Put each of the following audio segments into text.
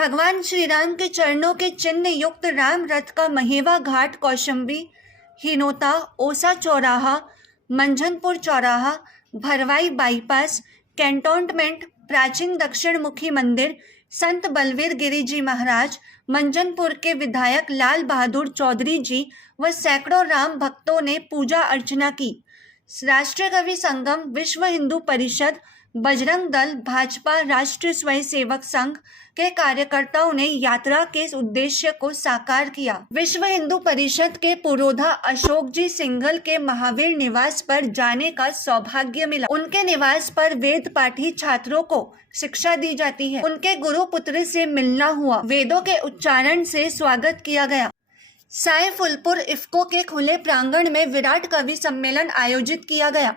भगवान श्री राम के चरणों के चिन्ह युक्त राम रथ का महेवा घाट, कौशाम्बी, हिनोता, ओसा चौराहा, मंझनपुर चौराहा, भरवाई बाईपास, कैंटोनमेंट, प्राचीन दक्षिण मुखी मंदिर, संत बलवीर गिरी जी महाराज, मंझनपुर के विधायक लाल बहादुर चौधरी जी व सैकड़ों राम भक्तों ने पूजा अर्चना की। राष्ट्रीय कवि संगम, विश्व हिंदू परिषद, बजरंग दल, भाजपा, राष्ट्रीय स्वयं सेवक संघ के कार्यकर्ताओं ने यात्रा के उद्देश्य को साकार किया। विश्व हिंदू परिषद के पुरोधा अशोक जी सिंघल के महावीर निवास पर जाने का सौभाग्य मिला। उनके निवास पर वेद पाठी छात्रों को शिक्षा दी जाती है। उनके गुरु पुत्र से मिलना हुआ। वेदों के उच्चारण से स्वागत किया गया। साई फुलपुर इफ्को के खुले प्रांगण में विराट कवि सम्मेलन आयोजित किया गया।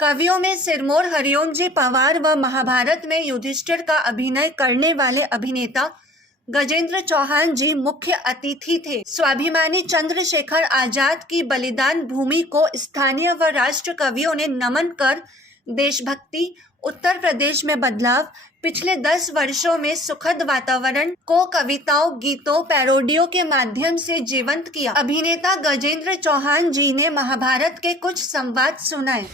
कवियों में सिरमौर हरिओम जी पवार व महाभारत में युधिष्ठिर का अभिनय करने वाले अभिनेता गजेंद्र चौहान जी मुख्य अतिथि थे। स्वाभिमानी चंद्रशेखर आजाद की बलिदान भूमि को स्थानीय व राष्ट्र कवियों ने नमन कर देशभक्ति, उत्तर प्रदेश में बदलाव, पिछले 10 वर्षों में सुखद वातावरण को कविताओं, गीतों, पैरोडियों के माध्यम से जीवंत किया। अभिनेता गजेंद्र चौहान जी ने महाभारत के कुछ संवाद सुनाए।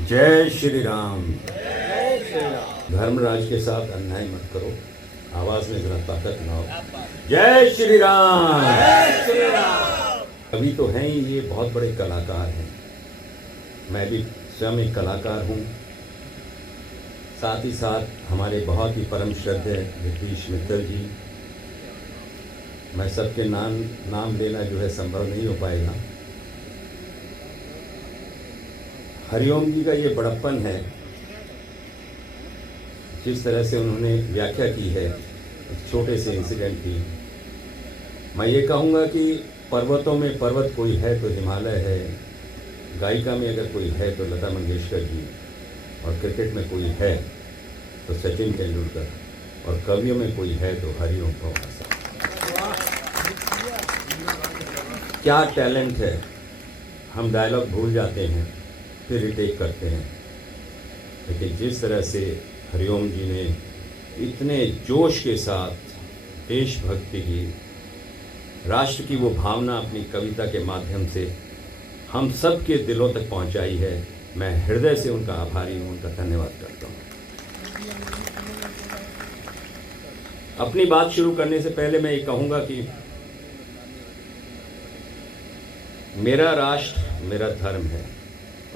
जय श्री राम। धर्मराज के साथ अन्याय मत करो। आवाज में जरा ताकत ना हो। जय श्री राम। कवि तो हैं ही, ये बहुत बड़े कलाकार हैं। मैं भी स्वयं एक कलाकार हूँ। साथ ही साथ हमारे बहुत ही परम श्रद्धेय जगदीश मित्तल जी। मैं सबके नाम लेना जो है संभव नहीं हो पाएगा। हरिओम जी का ये बड़प्पन है, जिस तरह से उन्होंने व्याख्या की है एक छोटे से इंसिडेंट की। मैं ये कहूँगा कि पर्वतों में पर्वत कोई है तो हिमालय है, गायिका में अगर कोई है तो लता मंगेशकर जी, और क्रिकेट में कोई है तो सचिन तेंदुलकर, और कवियों में कोई है तो हरिओम पवार साहब। क्या टैलेंट है। हम डायलॉग भूल जाते हैं, फिर रिटेक करते हैं, लेकिन जिस तरह से हरिओम जी ने इतने जोश के साथ देशभक्ति की, राष्ट्र की वो भावना अपनी कविता के माध्यम से हम सब के दिलों तक पहुंचाई है, मैं हृदय से उनका आभारी हूं, उनका धन्यवाद करता हूं। अपनी बात शुरू करने से पहले मैं ये कहूंगा कि मेरा राष्ट्र मेरा धर्म है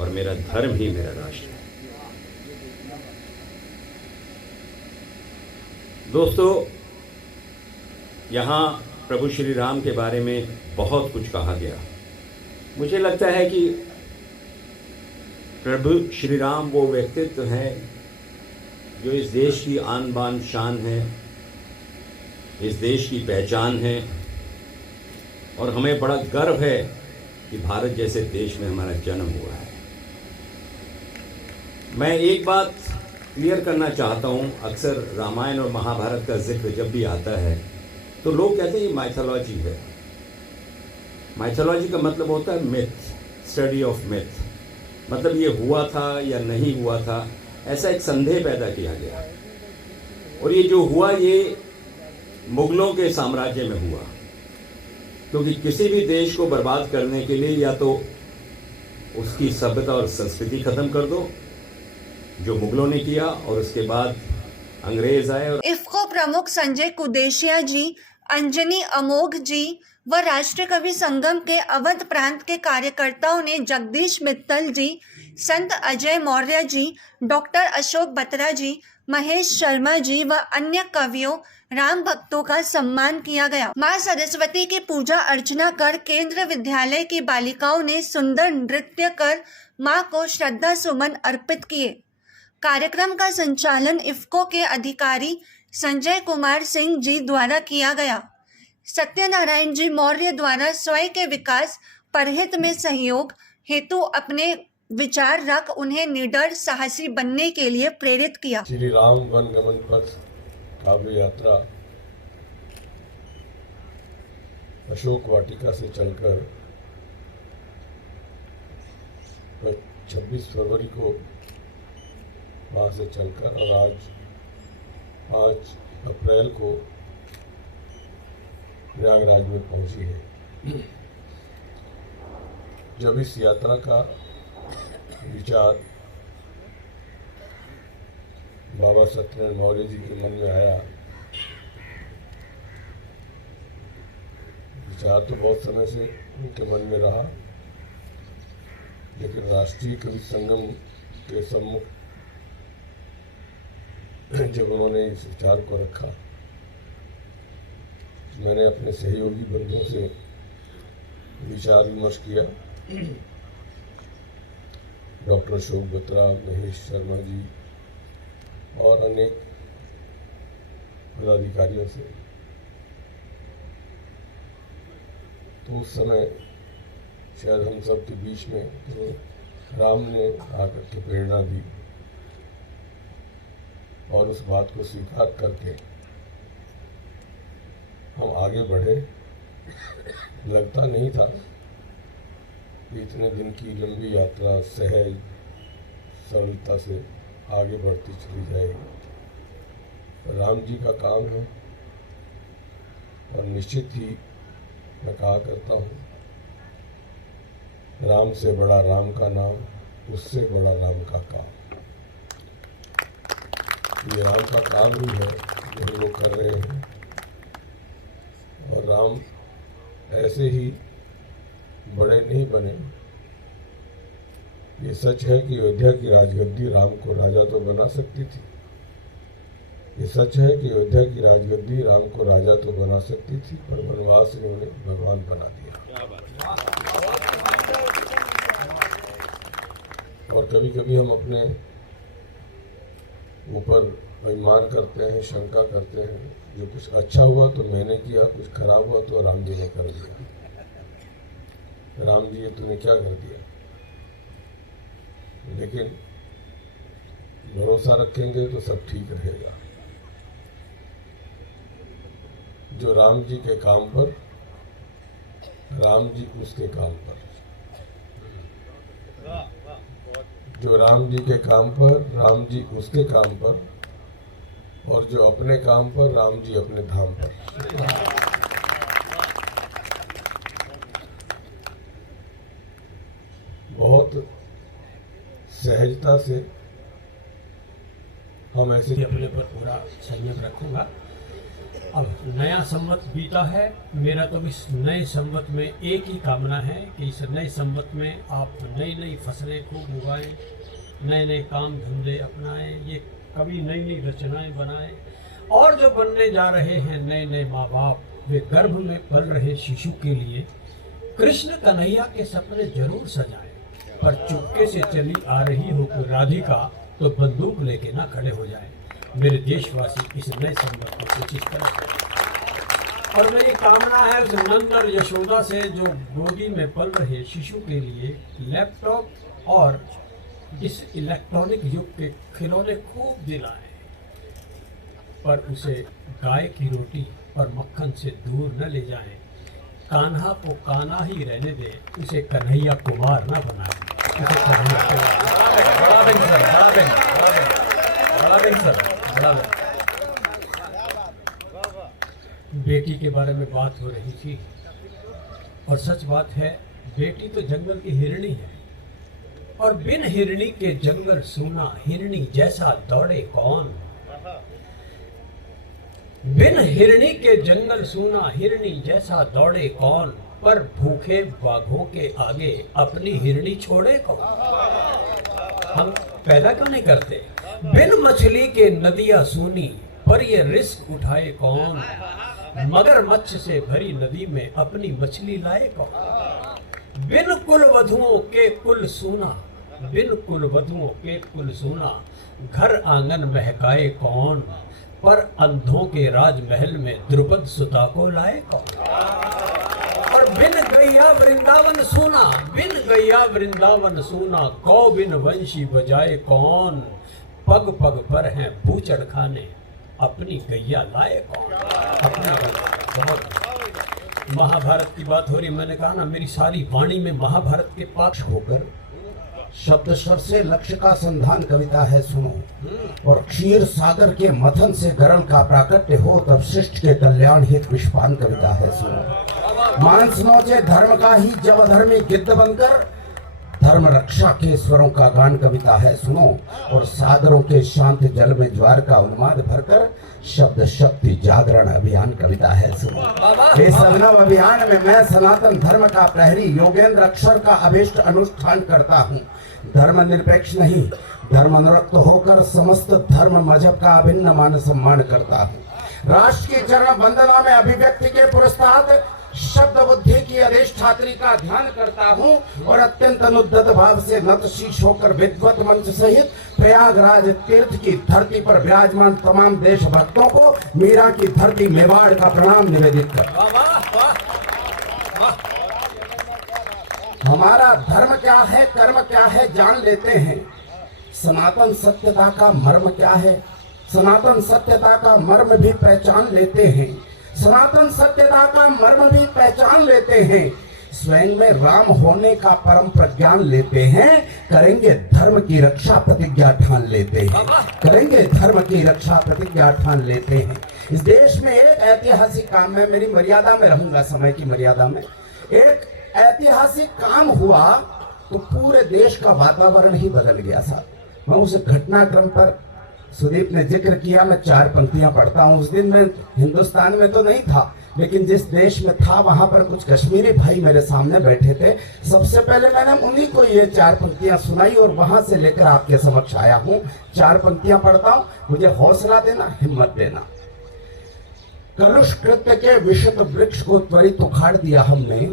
और मेरा धर्म ही मेरा राष्ट्र है। दोस्तों, यहाँ प्रभु श्री राम के बारे में बहुत कुछ कहा गया। मुझे लगता है कि प्रभु श्री राम वो व्यक्तित्व हैं जो इस देश की आन बान शान है, इस देश की पहचान है, और हमें बड़ा गर्व है कि भारत जैसे देश में हमारा जन्म हुआ है। मैं एक बात क्लियर करना चाहता हूँ। अक्सर रामायण और महाभारत का जिक्र जब भी आता है तो लोग कहते हैं ये माइथोलॉजी है। माइथोलॉजी का मतलब होता है मिथ, स्टडी ऑफ मिथ, मतलब ये हुआ था या नहीं हुआ था, ऐसा एक संदेह पैदा किया गया। और ये जो हुआ ये मुगलों के साम्राज्य में हुआ, क्योंकि किसी भी देश को बर्बाद करने के लिए या तो उसकी सभ्यता और संस्कृति खत्म कर दो, जो मुगलों ने किया, और उसके बाद अंग्रेज आए। और इफ्को प्रमुख संजय कुदेशिया जी, अंजनी अमोघ जी व राष्ट्रीय कवि संगम के अवध प्रांत के कार्यकर्ताओं ने जगदीश मित्तल जी, संत अजय मौर्य जी, डॉक्टर अशोक बत्रा जी, महेश शर्मा जी व अन्य कवियों, राम भक्तों का सम्मान किया गया। मां सरस्वती की पूजा अर्चना कर केंद्र विद्यालय की बालिकाओं ने सुंदर नृत्य कर मां को श्रद्धा सुमन अर्पित किए। कार्यक्रम का संचालन इफ्को के अधिकारी संजय कुमार सिंह जी द्वारा किया गया। सत्यनारायण जी मौर्य द्वारा स्वयं के विकास परहित में सहयोग हेतु अपने विचार रख उन्हें निडर साहसी बनने के लिए प्रेरित किया। श्री राम वन गमन पथ काव्य यात्रा अशोक वाटिका से चलकर 26 फरवरी को वहाँ से चलकर और आज 5 अप्रैल को प्रयागराज में पहुंची है। जब इस यात्रा का विचार बाबा सत्यनारायण मौर्य जी के मन में आया, विचार तो बहुत समय से उनके मन में रहा, लेकिन राष्ट्रीय कवि संगम के सम्मुख जब उन्होंने इस विचार को रखा, मैंने अपने सहयोगी बंधुओं से विचार विमर्श किया। डॉक्टर अशोक बत्रा, महेश शर्मा जी और अनेक पदाधिकारियों से। तो उस समय शायद हम सब के बीच में तो राम ने आकर के प्रेरणा दी और उस बात को स्वीकार करके हम आगे बढ़े। लगता नहीं था कि इतने दिन की लंबी यात्रा सहज सरलता से आगे बढ़ती चली जाएगी। राम जी का काम है और निश्चित ही मैं कहा करता हूँ, राम से बड़ा राम का नाम, उससे बड़ा राम का काम। ये राम का काम ही है जो वो कर रहे हैं। और राम ऐसे ही बड़े नहीं बने। ये सच है कि अयोध्या की राजगद्दी राम को राजा तो बना सकती थी। ये सच है कि अयोध्या की राजगद्दी राम को राजा तो बना सकती थी, पर वनवास ने उन्हें भगवान बना दिया। और कभी कभी हम अपने ऊपर अभिमान करते हैं, शंका करते हैं। जो कुछ अच्छा हुआ तो मैंने किया, कुछ खराब हुआ तो राम जी ने कर दिया। राम जी ये तूने क्या कर दिया? लेकिन भरोसा रखेंगे तो सब ठीक रहेगा। जो राम जी के काम पर, राम जी उसके काम पर। जो राम जी के काम पर, राम जी उसके काम पर। और जो अपने काम पर, राम जी अपने धाम पर। बहुत सहजता से हम ऐसे ही अपने पर पूरा संयम रखूंगा। अब नया संवत बीता है, मेरा तो इस नए संवत में एक ही कामना है कि इस नए संवत में आप नई नई फसलें खूब उगाएं, नए नए काम धंधे अपनाएं, ये कभी नई नई रचनाएं बनाएं, और जो बनने जा रहे हैं नए नए माँ बाप, वे गर्भ में पल रहे शिशु के लिए कृष्ण कन्हैया के सपने जरूर सजाएं। पर चुपके से चली आ रही हो कोई राधिका तो बंदूक लेके ना खड़े हो जाए। मेरे देशवासी इस नए संवत को सूचित करें। और मेरी कामना है उस नंद और यशोदा से जो गोदी में पल रहे शिशु के लिए लैपटॉप और इस इलेक्ट्रॉनिक युग के खिलौने खूब दिलाएं, पर उसे गाय की रोटी और मक्खन से दूर न ले जाएं। कान्हा को कान्हा ही रहने दें, उसे कन्हैया कुमार न बनाएं। उसे बेटी के बारे में बात हो रही थी, और सच बात है, बेटी तो जंगल की हिरणी है, और बिन हिरणी के जंगल सूना, हिरणी जैसा दौड़े कौन। बिन हिरणी के जंगल सूना, हिरणी जैसा दौड़े कौन, पर भूखे बाघों के आगे अपनी हिरणी छोड़े कौन। हम पैदा क्यों नहीं करते? बिन मछली के नदियां सूनी, पर ये रिस्क उठाए कौन। मगरमच्छ से भरी नदी में अपनी मछली लाए कौन। बिन कुल वधुओं के कुल सूना, बिन कुल वधुओं के कुल सूना, घर आंगन महकाए कौन। पर अंधों के राजमहल में द्रुपद सुता को लाए कौन। और बिन गैया वृंदावन सूना, बिन गैया वृंदावन सूना, गौ बिन वंशी बजाए कौन। पग पग पर हैं बूचड़ खाने, अपनी गैया लाए कौन। अपना बहुत महाभारत की बात हो रही, मैंने कहा ना, मेरी सारी वाणी में महाभारत के पाठ होकर शब्द स्वर से लक्ष्य का संधान कविता है सुनो। और क्षीर सागर के मथन से गरल का प्राकट्य हो, तब शिष्ट के कल्याण हित विश्वान कविता है सुनो। मांस नोचे धर्म का ही जब अधर्मी गिद्ध बनकर, धर्म रक्षा के स्वरों का गान कविता है सुनो। और सागरों के शांत जल में ज्वार का उन्माद भरकर, शब्द शक्ति जागरण अभियान कविता है सुनो। इस अभिनव अभियान में मैं सनातन धर्म का प्रहरी योगेंद्र अक्षर का अभीष्ट अनुष्ठान करता हूँ। धर्म निरपेक्ष नहीं, धर्म अनुरक्त होकर समस्त धर्म मजहब का अभिन्न मान सम्मान करता हूँ। राष्ट्र की चरण वंदना में अभिव्यक्ति के पुरस्ताद शब्द बुद्धि की अधिष्ठात्री का ध्यान करता हूँ। और अत्यंत अनुद्दत भाव से नत शीश होकर विद्वत मंच सहित प्रयागराज तीर्थ की धरती पर विराजमान तमाम देशभक्तों को मीरा की धरती मेवाड़ का प्रणाम निवेदित करता। हमारा धर्म क्या है, कर्म क्या है, जान लेते हैं। सनातन सत्यता का मर्म क्या है, सनातन सत्यता का मर्म भी पहचान लेते हैं। सनातन सत्यता का मर्म भी पहचान लेते हैं। स्वयं में राम होने का परम प्रज्ञान लेते हैं। करेंगे धर्म की रक्षा प्रतिज्ञा ठान लेते हैं। करेंगे धर्म की रक्षा प्रतिज्ञा ठान लेते हैं। इस देश में एक ऐतिहासिक काम में, मेरी मर्यादा में रहूंगा, समय की मर्यादा में, एक ऐतिहासिक काम हुआ तो पूरे देश का वातावरण ही बदल गया साहब। मैं उस घटनाक्रम पर सुदीप ने जिक्र किया, मैं 4 पंक्तियां पढ़ता हूं। उस दिन मैं हिंदुस्तान में तो नहीं था, लेकिन जिस देश में था वहां पर कुछ कश्मीरी भाई मेरे सामने बैठे थे। सबसे पहले मैंने उन्हीं को ये 4 पंक्तियां सुनाई और वहां से लेकर आपके समक्ष आया हूं। 4 पंक्तियां पढ़ता हूं, मुझे हौसला देना, हिम्मत देना। कलुष कृत्य के विषत वृक्ष को त्वरित उखाड़ दिया हमने,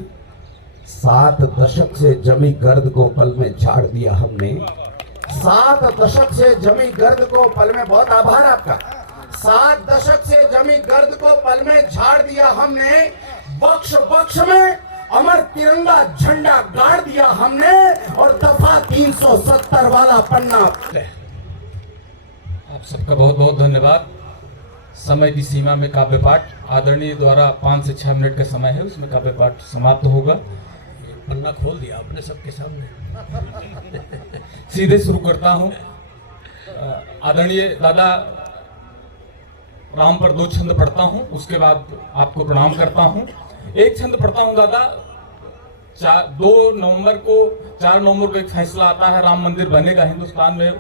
7 दशक से जमी गर्द को पल में झाड़ दिया हमने। 7 दशक से जमी गर्द को पल में, बहुत आभार आपका, 7 दशक से जमी गर्द को पल में झाड़ दिया हमने। बख्श बख्श में अमर तिरंगा झंडा गाड़ दिया हमने। और दफा 370 वाला पन्ना। आप सबका बहुत बहुत धन्यवाद। समय की सीमा में काव्य पाठ आदरणीय द्वारा 5 से 6 मिनट का समय है, उसमें काव्य पाठ समाप्त होगा। पन्ना खोल दिया आपने सबके सामने। सीधे शुरू करता हूं। आदरणीय दादा राम पर 2 छंद पढ़ता हूं, उसके बाद आपको प्रणाम करता हूं। एक छंद पढ़ता हूं दादा। 4 नवंबर को एक फैसला आता है, राम मंदिर बनेगा हिंदुस्तान में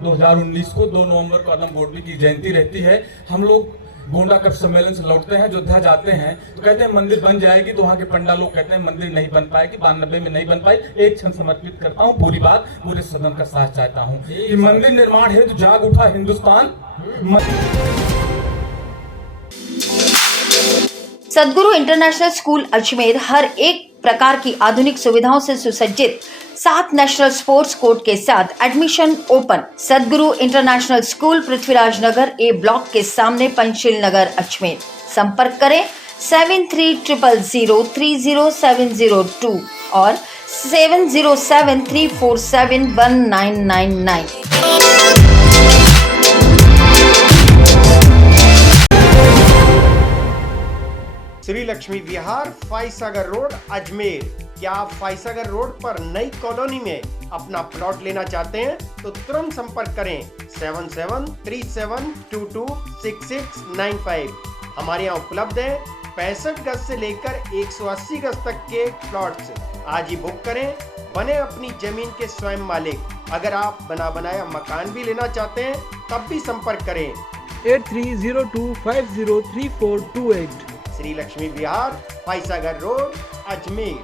2019 को। 2 नवंबर को आदम गोडवी की जयंती रहती है। हम लोग गोंडा कप सम्मेलन से लौटते हैं, अयोध्या जाते हैं तो कहते हैं मंदिर बन जाएगी, तो वहाँ के पंडा लोग कहते हैं मंदिर नहीं बन पाएगी, 92 में नहीं बन पाई। एक क्षण समर्पित करता हूँ, पूरी बात पूरे सदन का साथ चाहता हूँ कि मंदिर निर्माण हेतु जाग उठा हिंदुस्तान। सदगुरु इंटरनेशनल स्कूल अजमेर हर एक प्रकार की आधुनिक सुविधाओं से सुसज्जित 7 नेशनल स्पोर्ट्स कोर्ट के साथ एडमिशन ओपन। सदगुरु इंटरनेशनल स्कूल पृथ्वीराज नगर ए ब्लॉक के सामने पंचशील नगर अजमेर। संपर्क करें 7300030702 और 7073471999। श्री लक्ष्मी विहार, फाइसागर रोड, अजमेर। क्या आप फाइसागर रोड पर नई कॉलोनी में अपना प्लॉट लेना चाहते हैं तो तुरंत संपर्क करें 7737226695। हमारे यहाँ उपलब्ध है 65 गज से लेकर 180 गज तक के प्लॉट्स। आज ही बुक करें, बने अपनी जमीन के स्वयं मालिक। अगर आप बना बनाया मकान भी लेना चाहते हैं तब भी संपर्क करें 8302503428। श्री लक्ष्मी विहार, फाइसागर रोड, अजमेर।